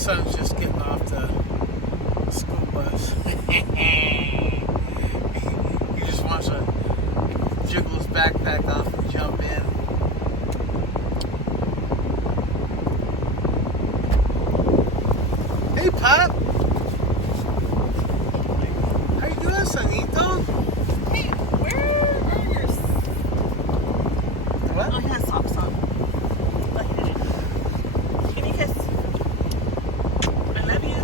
son's just getting off the school bus. He just wants to jiggle his backpack off and jump in. Hey, Pop. How you doing, Sonito? Hey, where are your... What? Oh, he has socks on. Oh, he didn't. Give me a kiss. I love you.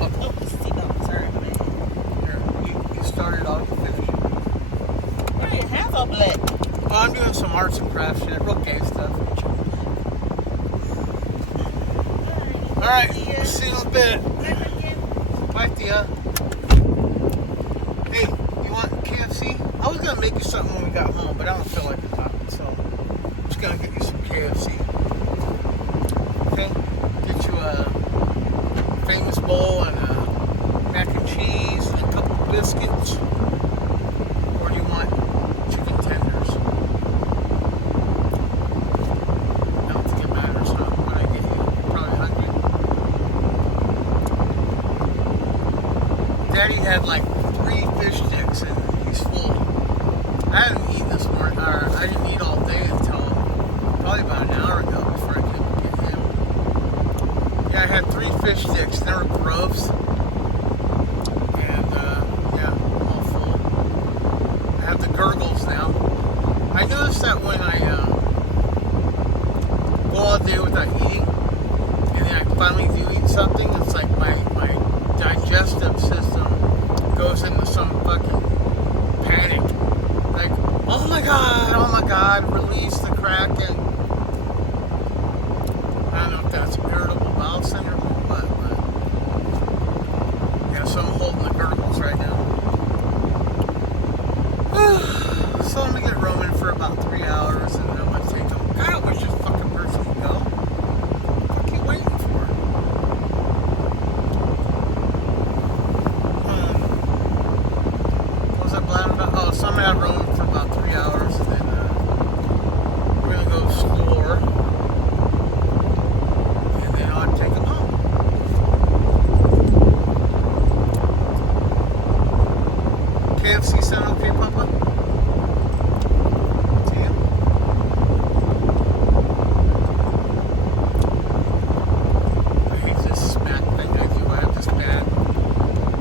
Oh, seatbelt. Sorry, my bad. Here, you started off to finish. Yeah, your hands all black. Oh, I'm doing some arts and crafts shit, real gay stuff. Alright, see you in a bit. Bye, Thea. Hey, you want KFC? I was gonna make you something when we got home, but I don't feel like it, so I'm just gonna get you some KFC. Okay? Get you a famous bowl and a mac and cheese and a couple of biscuits. Or do you want chicken tenders? I don't think it matters, huh? What I get you? You're probably hungry. Daddy had like 3 fish sticks and he's full. I haven't eaten this morning, or I didn't eat all day until probably about an hour ago before I came to get him. Yeah, I had 3 fish sticks, they were gross. And yeah, I'm all full. I have the gurgles now. I noticed that when I go all day without eating, and then I finally do eat something, it's like my digestive system goes into some fucking panic. Like, oh my god, release the Kraken. I don't know if that's irritable bowel syndrome or what, but yeah, so I'm holding the gurgles right now. So I'm gonna get roaming for about 3 hours and then I'm gonna take them. God, I wish this fucking person would go. What are you waiting for? What was I blabbing about? Oh, so I'm gonna have roaming for about 3 hours and then we're gonna go explore. And then I'll take them home. KFC sound okay, Papa? Damn. I hate this smack thing I do. I have this bad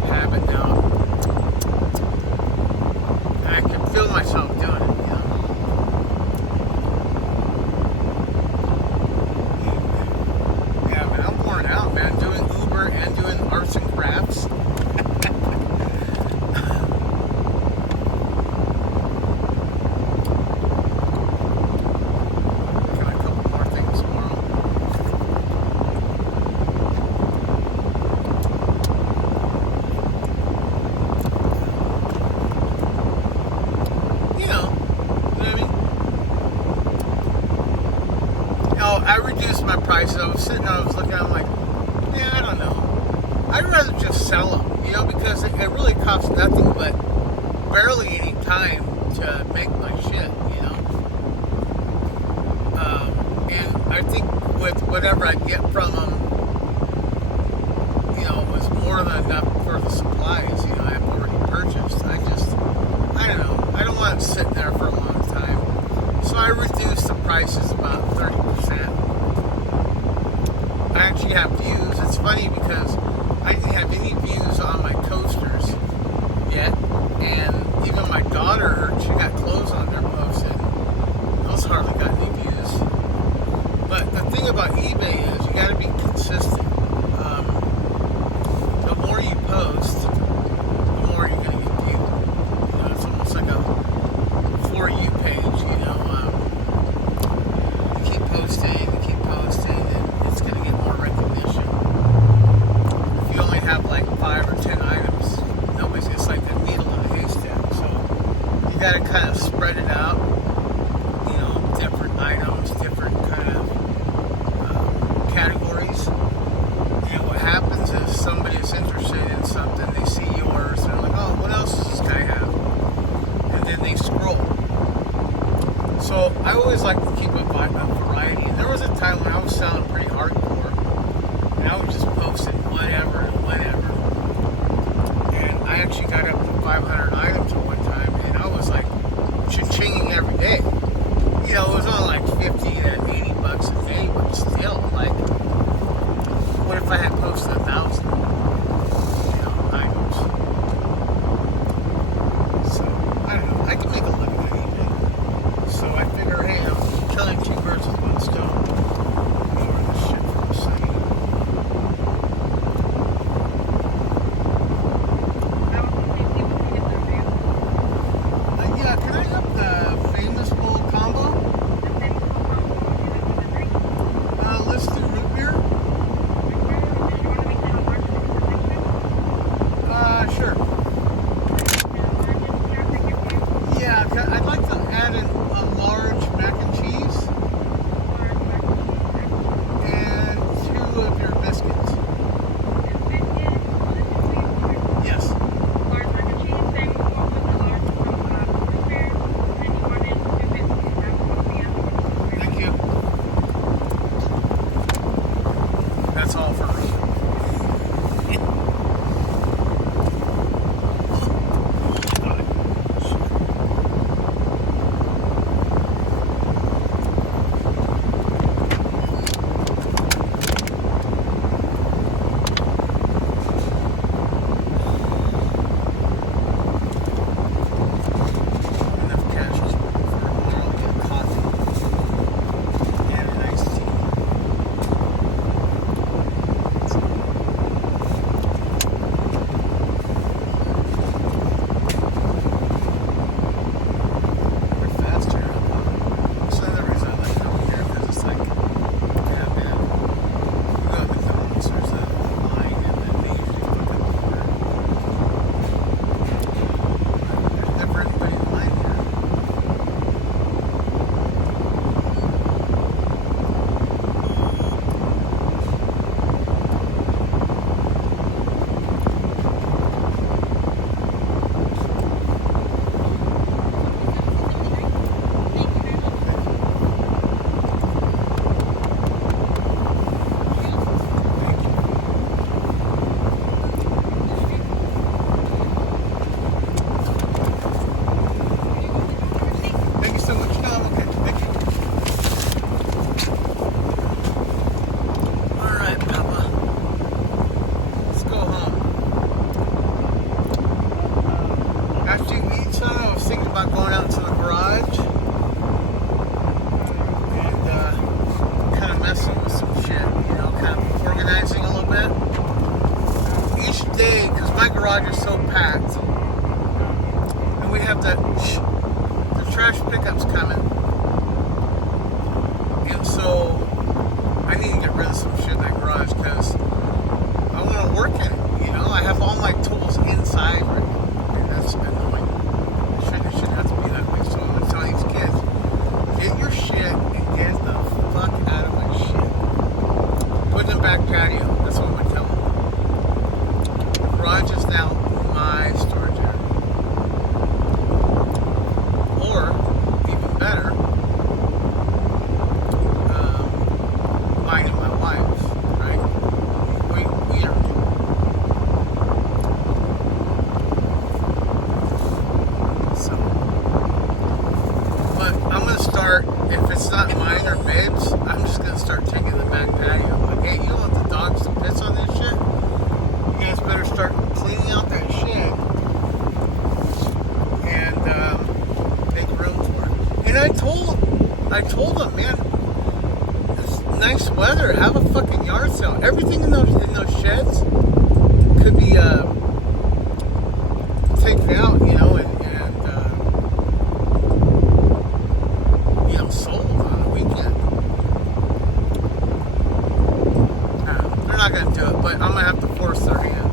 habit now. And I can feel myself doing it, you know? Yeah, man, I'm worn out, man. Doing Uber and doing arts and crafts. Got a couple more things tomorrow. You know what I mean? Oh, I reduced my prices. I was sitting there, I was looking, I'm like, yeah, I don't know. I'd rather just sell them, you know, because it really costs nothing but barely any time to make my shit, you know? And I think with whatever I get from them, you know, was more than enough for the supplies, you know, I've already purchased. I don't know. I don't want it sitting there for a long time. So I reduced the prices about 30%. I actually have views. It's funny because I didn't have any views on my coasters yet. And even my daughter, she got clothes on there posted. Those hardly got any views. But the thing about eBay is you got to be consistent. The more you post, the more you're going to get viewed. You know, it's almost like a For You page, you know. You keep posting, and it's going to get more recognition. If you only have like 5 or 10 items, nobody's just like a needle in a haystack. So you got to kind of spread it out. You know, different items, different kind of categories. And what happens is somebody's interested in something, they see yours, and they're like, oh, what else does this guy have? And then they scroll. So I always like to keep a variety. And there was a time when I was sounding pretty hardcore, and I was just posting whatever and whatever. And I actually got up to 500 items at one time, and I was like cha-chinging every day. You know, it was only like 50 to 80 bucks a day, but still, like, what if I had posted 1,000, items? So, I don't know. I can make a living at eBay. So I figure, hey, I'm killing two birds with one stone. Lower this shit from the site. Yeah, can I have the famous bowl combo? Let's do root beer. Sure. Yeah, I'd like to add in a large mac and cheese and 2 of your biscuits. Yes. Thank you. That's all for Ruben. Enough cash for tomorrow to get coffee and an iced tea. They're faster. That's another reason I like coming here, because it's like, yeah, man, you go to McDonald's, there's a line, and then they usually fucking order. There's never anybody in line here. Thank you so much. No, I'm okay. Thank you. Alright, Papa. Let's go home. After you eat, son, I was thinking about going out to the garage and kind of messing with some shit, kind of organizing a little bit. Each day, because my garage is so packed, and we have the trash pickups coming, and so I need to get rid of some shit in that garage because I want to work in it. I have all my tools inside, and that's annoying. It shouldn't have to be that way. So I'm gonna tell these kids, get your shit and get the fuck out of my shit. Put it in the back patio. That's what I'm gonna tell them. The garage is now my storage area. Or, even better, mine and my wife's, right? We are. So, but I'm gonna start, if it's not mine or Babe's, I'm just gonna start taking the back patio. Like, hey, you don't want the dogs to piss on this shit? You guys better start cleaning out that shit. And, make room for it. And I told them, man, it's nice weather. Have a fucking yard sale. Everything in those sheds could be taken out, and sold on the weekend. They're not gonna do it, but I'm gonna have to force their hand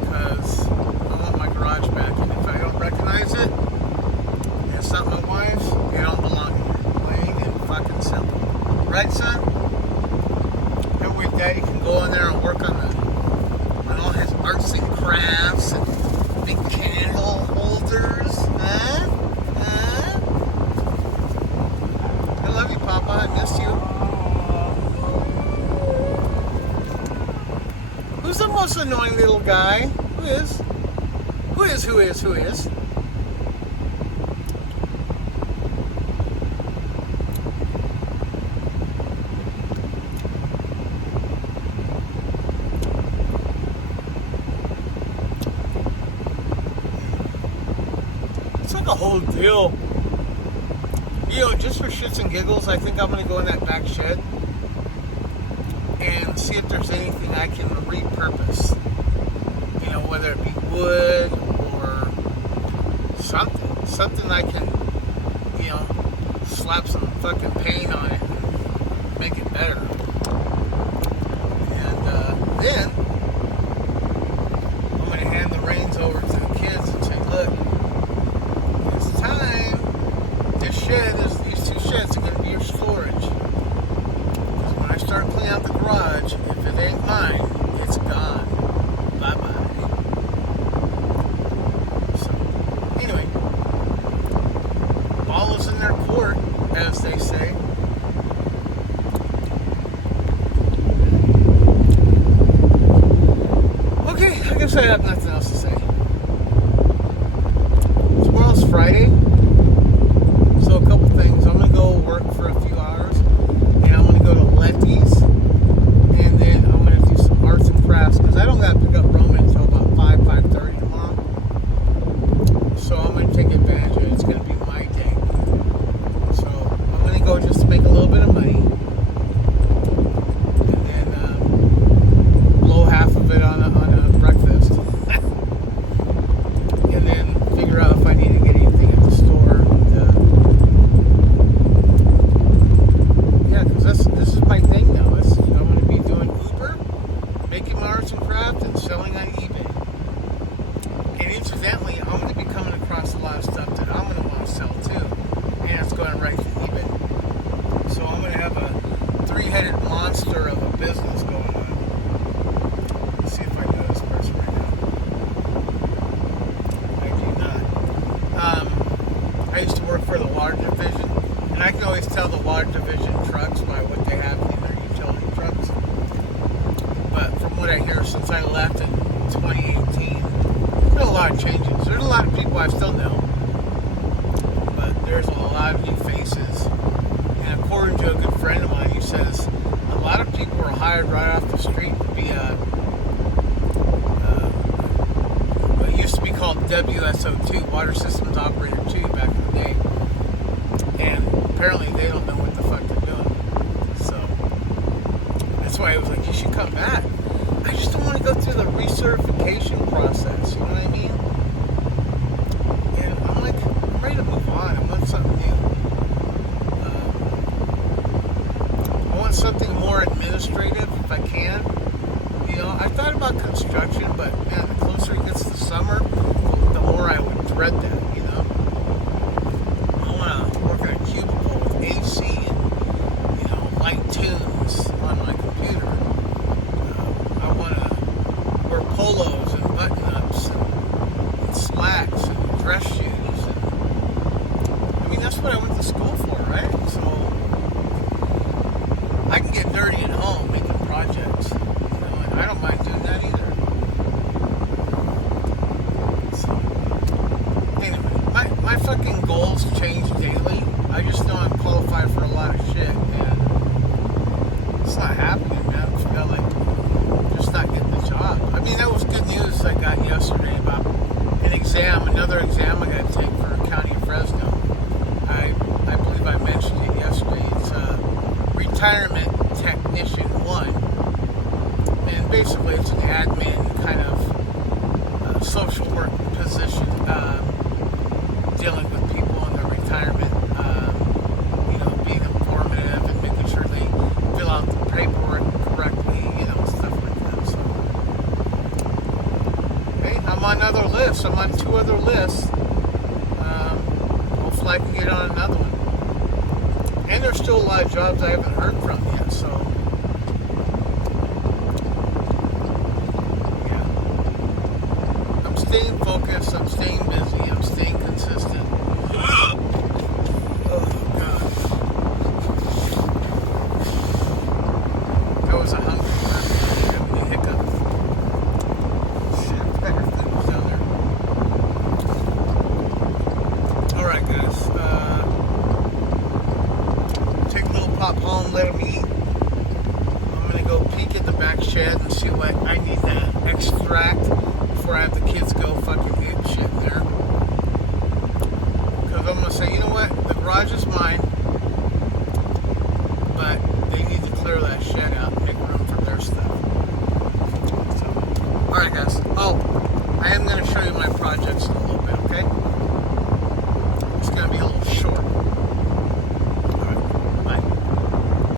because I want my garage back, and if I don't recognize it, and it's not my wife's, it don't belong here. Plain and fucking simple. Right, son? That way Daddy can go in there and work on all his arts and crafts and big candle holders. Huh? this annoying little guy. Who is? It's like a whole deal. You know, just for shits and giggles, I think I'm going to go in that back shed and see if there's anything I can repurpose. You know, whether it be wood or something I can, you know, slap some fucking paint on it and make it better. And then I'm going to hand the reins over to the kids and say, look, it's time. These two sheds are going to be your storage. Because when I start cleaning out the garage, if it ain't mine, it's gone. Bye-bye. So, anyway, ball is in their court, as they say. Okay, I guess I have nothing else to say. Tomorrow's Friday. So a couple things. I'm going to go work for a few hours. And I'm going to go to Letty's. And then I'm going to do some arts and crafts. Because I don't got to pick up Roman until about 5:30 tomorrow. So I'm going to take advantage of it. It's going to be my day. So I'm going to go just to make a little bit of money. And then blow half of it on a breakfast. And then figure out if I need to get anything at the store. This is my thing now. I'm going to be doing Uber, making my arts and crafts, and selling on eBay. And incidentally, I'm going to be coming across a lot of stuff that I'm going to want to sell too. And it's going right to eBay. So I'm going to have a three-headed monster of a business going on. Let's see if I know this person right now. I do not. I used to work for the water division. And I can always tell the water division trucks by what they have in their utility trucks. But from what I hear, since I left in 2018, there's been a lot of changes. There's a lot of people I still know, but there's a lot of new faces. And according to a good friend of mine, he says a lot of people were hired right off the street to be what used to be called WSO2, Water Systems Operator 2, back in the day. And apparently they don't know what the fuck they're doing. So that's why I was like, you should come back. I just don't want to go through the recertification process, you know what I mean? And I'm like, I'm ready to move on. I want something new. I want something more administrative if I can. You know, I thought about construction, but man, the closer it gets to summer, the more I would dread that, you know? Work in a cubicle with AC and, you know, light tunes on my computer. I want to wear polos and button-ups and slacks and dress shoes. And, I mean, that's what I went to school for, right? So I can get dirty at home making projects. You know, and I don't mind doing that either. So, anyway, my fucking goals change daily. I just know I'm qualified for a lot of shit, and it's not happening, man. I feel like I'm just not getting the job. I mean, that was good news I got yesterday about an exam, another exam I got to take for County of Fresno. I believe I mentioned it yesterday. It's Retirement Technician 1, and basically it's an admin kind of social work position, dealing with people in their retirement, you know, being informative and making sure they fill out the paperwork correctly, you know, stuff like that. So, hey, I'm on other lists. I'm on 2 other lists. Hopefully I can get on another one. And there's still a lot of jobs I haven't heard from yet, so yeah. I'm staying focused, I'm staying busy, I'm staying consistent.